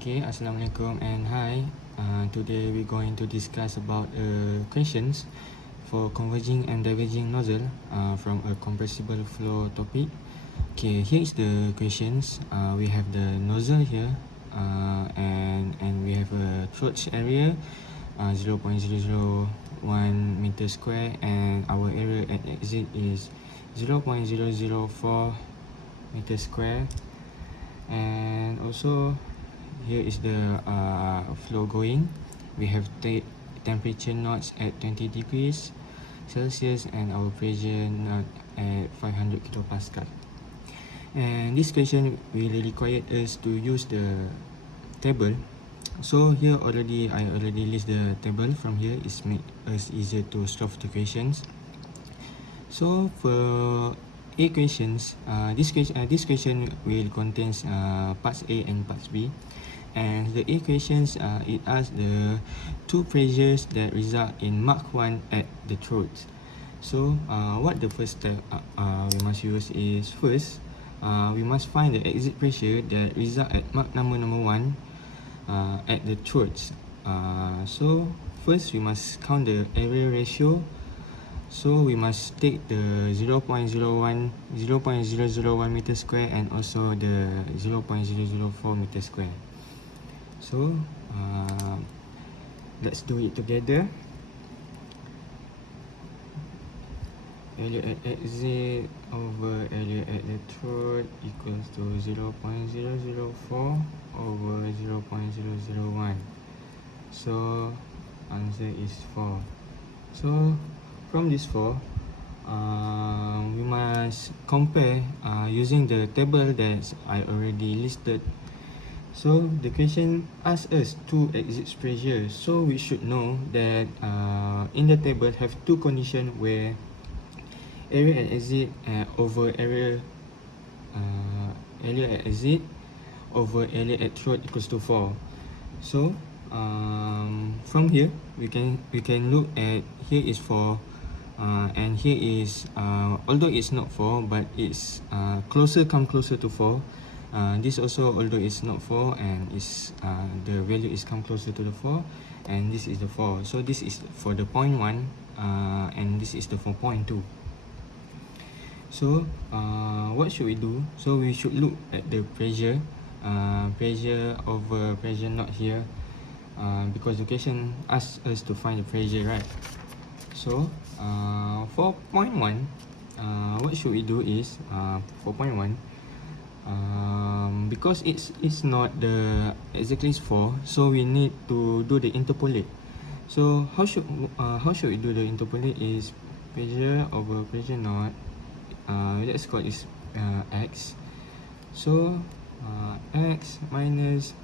Okay, Assalamualaikum and hi. Today we're going to discuss about questions for converging and diverging nozzle from a compressible flow topic. Okay, here is the questions. We have the nozzle here, and we have a throat area, 0.001 meter square, and our area at exit is 0.004 meter square, and also here is the flow going. We have temperature knots at 20 degrees Celsius and our pressure knot at 500 kilopascal. And this question will require us to use the table. So here I already list the table. From here it's make us easier to solve the questions. So for equations, this question will contains parts A and parts B, and the equations it asks the two pressures that result in Mach 1 at the throat. So what the first step we must use is, first we must find the exit pressure that result at Mach number 1 at the throat. So first we must count the area ratio. So we must take the 0.001 meter square and also the 0.004 meter square. So let's do it together. Area at exit over area at the throat equals to 0.004 over 0.001. So answer is 4. So from this 4, we must compare using the table that I already listed. So the question asks us two exit pressure. So we should know that in the table have two conditions where area at exit over area at exit over area at throat equals to 4. So from here we can look at, here is 4 and here is although it's not 4 but it's closer to 4. This also, although it's not 4 and is the value is come closer to the 4, and this is the 4. So this is for the 0.1 and this is the 4.2. So what should we do? So we should look at the pressure over pressure knot here, because the question asks us to find the pressure, right? So for 0.1, what should we do is, for 0.1, because it's not the exactly 4, so we need to do the interpolate. So how should we do the interpolate? Is pressure over pressure knot, let's call this x. So x minus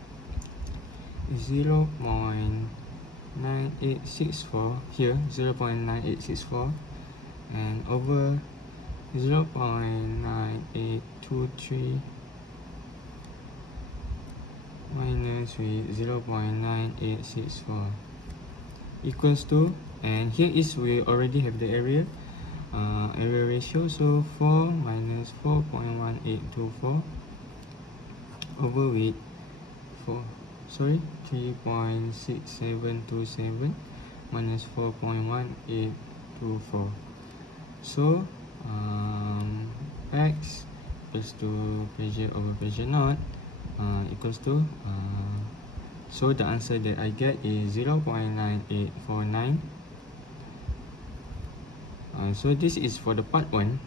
0.9864 here, 0.9864, and over 0.9823 minus with 0.9864 equals to, and here is we already have the area ratio. So 4 minus 4.1824 over with 3.6727 minus 4.1824. So x equals to pressure over pressure knot equals to so the answer that I get is 0.9849. So this is for the part 1,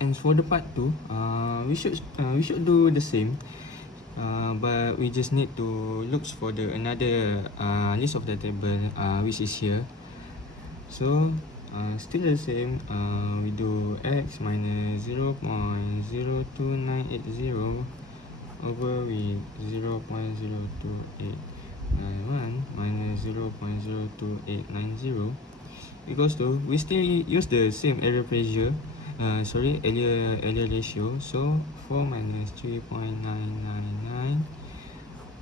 and for the part 2, we should do the same, but we just need to look for the another list of the table which is here. So still the same, we do x minus 0.02980 over with 0.02891 minus 0.02890 equals to, we still use the same area pressure, area ratio. So 4 minus 3.999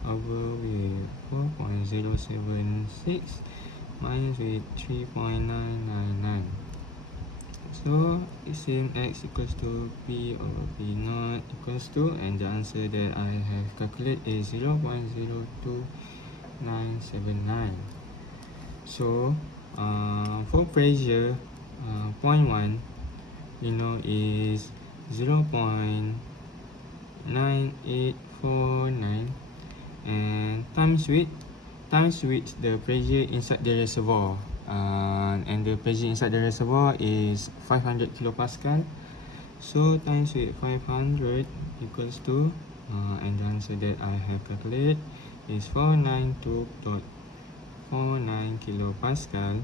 over with 4.076 minus with 3.999. So it's in x equals to p over p naught equals to, and the answer that I have calculated is 0.02979. So for pressure, point 1 you know is 0.9849, and times with the pressure inside the reservoir, and the pressure inside the reservoir is 500 kilopascal. So times with 500 equals to, and the answer that I have calculated is 492.49 kilopascal.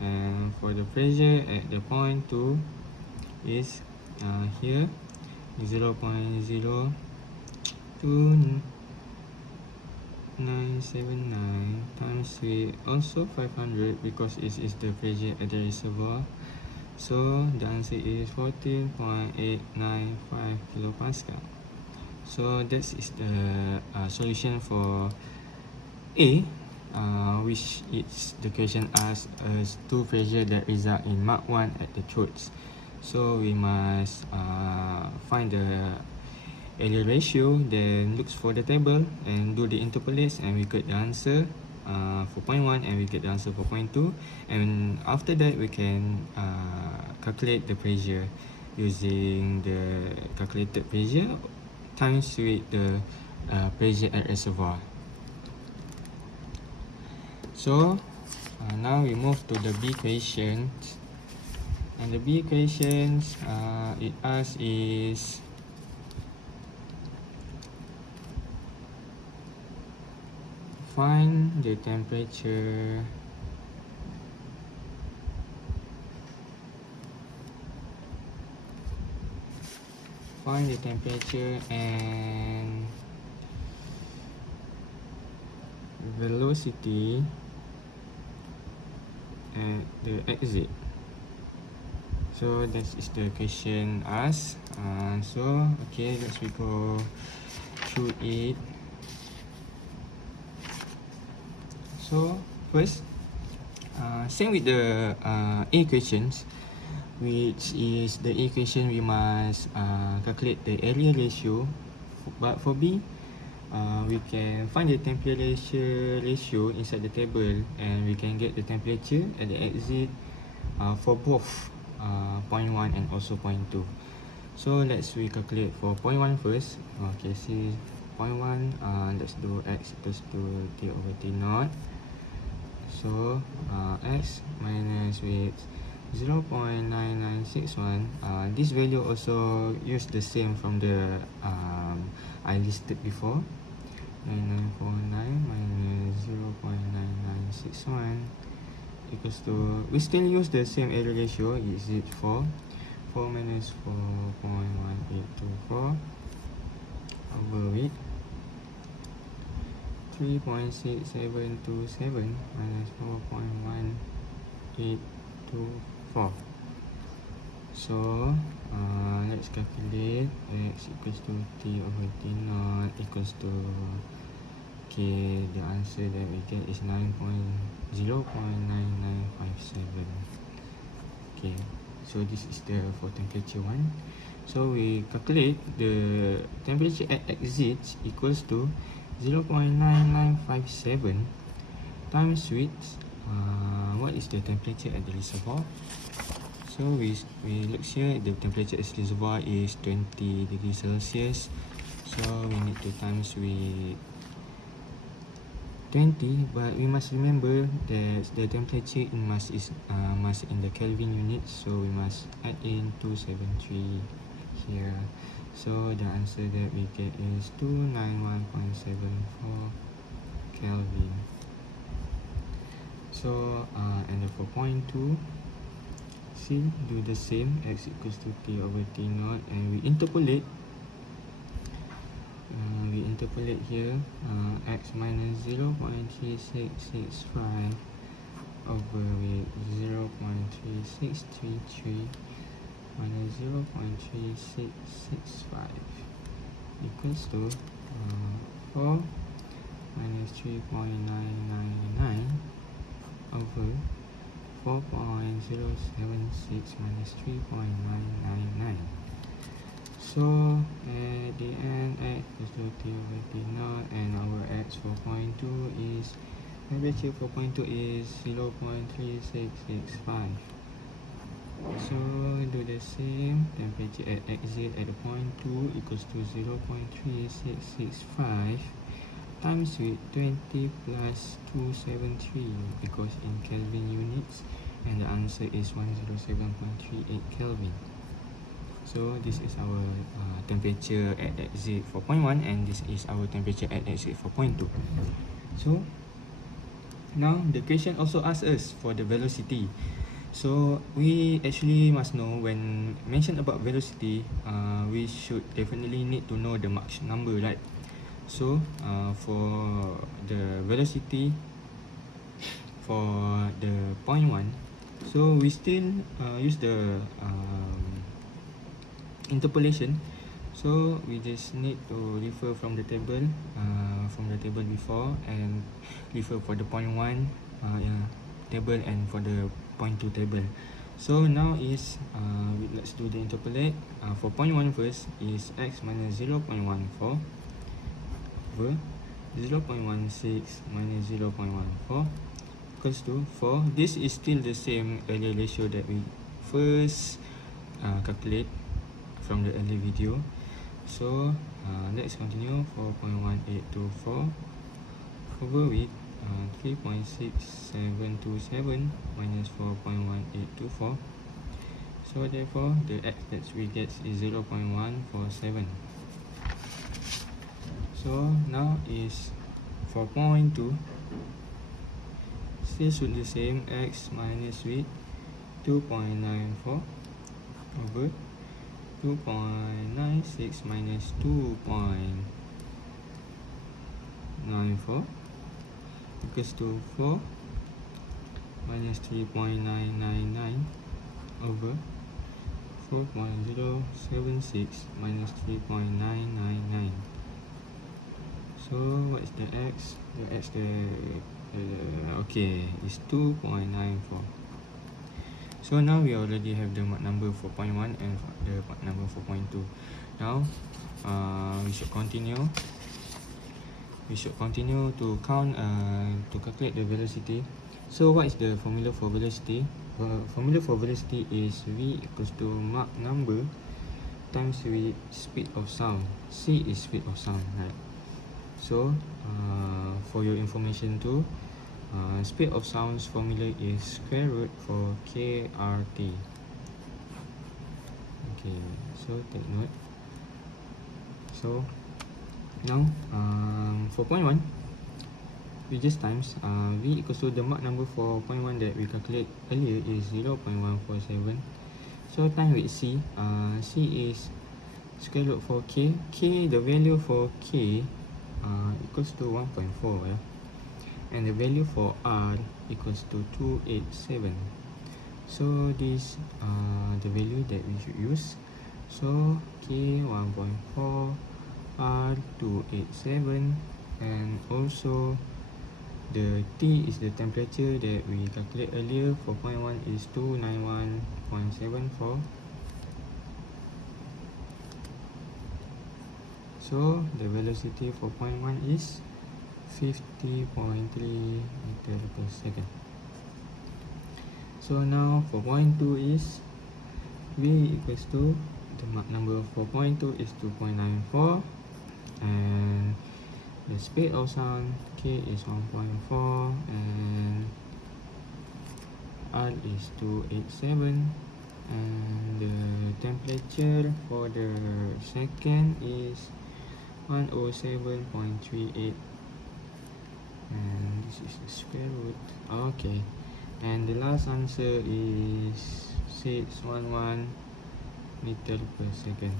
And for the pressure at the point 2 is here 0.02979 times with also 500 because it is the pressure at the reservoir. So the answer is 14.895 kilopascal. So this is the solution for A, which is the question asks us two pressure that result in Mach 1 at the throats. So we must find the area ratio, then looks for the table and do the interpolates, and we get the answer for point 1, and we get the answer for point 2, and after that we can calculate the pressure using the calculated pressure times with the pressure at reservoir. So now we move to the B questions, and the B questions it asks is find the temperature and velocity at the exit. So that is the question asked. So okay, let's go through it. So first, same with the A questions, which is the A question we must calculate the area ratio, but for B, we can find the temperature ratio inside the table, and we can get the temperature at the exit for both point 1 and also point 2. So let's calculate for point 1 first. Okay, see point 1, let's do x equals to t over t naught. So x minus with 0.9961. This value also use the same from the I listed before. 9949 minus 0.9961 equals to, we still use the same area ratio. Is it 4 minus 4.1824 over with 3.6727 minus 4.1824. So let's calculate x equals to t over t naught equals to, okay, the answer that we get is 0.9957. Okay, so this is the for temperature 1. So we calculate the temperature at exit equals to 0.9957 times with what is the temperature at the reservoir. So we look here, the temperature at the reservoir is 20 degrees Celsius. So we need to times with 20, but we must remember that the temperature must in the Kelvin units, so we must add in 273 here. So the answer that we get is 291.74 Kelvin. So and for point 2, see, do the same, x equals to t over t naught, and we interpolate. Here x minus 0.3665 over with 0.3633 minus 0.3665 equals to 4 minus 3.999 over 4.076 minus 3.999. So at the end, x equals to t over t naught, and our x 4.2 is, temperature 4.2 is 0.3665. So do the same. Temperature at exit at the point 2 equals to 0.3665 times with 20 plus 273, because in Kelvin units, and the answer is 107.38 Kelvin. So this is our temperature at exit 4.1, and this is our temperature at exit 4.2. So now the question also asks us for the velocity. So we actually must know, when mentioned about velocity, we should definitely need to know the Mach number, right? So for the velocity for the point 1, so we still use the interpolation. So we just need to refer from the table before, and refer for the point 1 table, and for the point 2 table. So now is let's do the interpolate. For point 1 first is x minus 0.14 over 0.16 minus 0.14 equals to 4. This is still the same earlier ratio that we first calculate from the earlier video. So let's continue. 4.1824 over with 3.6727 minus 4.1824. So therefore the x that we get is 0.147. So now is 4.2, still should the same, x minus with 2.94 over 2.96 minus 2.94 equals to 4 minus 3.999 over 4.076 minus 3.999. So what is the x? The x, okay, is 2.94. So now we already have the Mach number 4.1 and the Mach number 4.2. Now we should continue. We should continue to count to calculate the velocity. So what is the formula for velocity? Formula for velocity is v equals to Mach number times with speed of sound. C is speed of sound, right? So for your information too, speed of sound's formula is square root for kRT. Okay, so take note. So now for point 1, we just times v equals to the Mach number for point 1 that we calculate earlier is 0.147. So time with c, c is square root for k. The value for k equals to 1.4, and the value for r equals to 287. So this the value that we should use. So k 1.4, r 287, and also the T is the temperature that we calculate earlier. For point 1 is 291.74. So the velocity for point 1 is 50.3 meter per second. So now for point 2 is v equals to the Mach number for point 2 is 2.94, and the speed of sound k is 1.4, and r is 287, and the temperature for the second is 107.38, and this is the square root. Okay, and the last answer is 611 meter per second.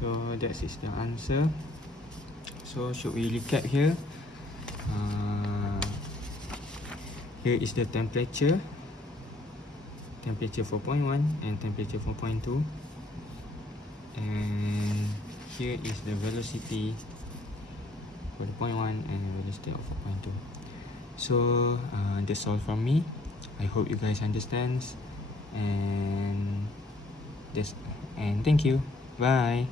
So that is the answer. So should we recap here? Here is the temperature 4.1 and temperature 4.2, and here is the velocity for the point 1 and velocity of 4.2. So that's all from me. I hope you guys understands, and just and thank you. Bye.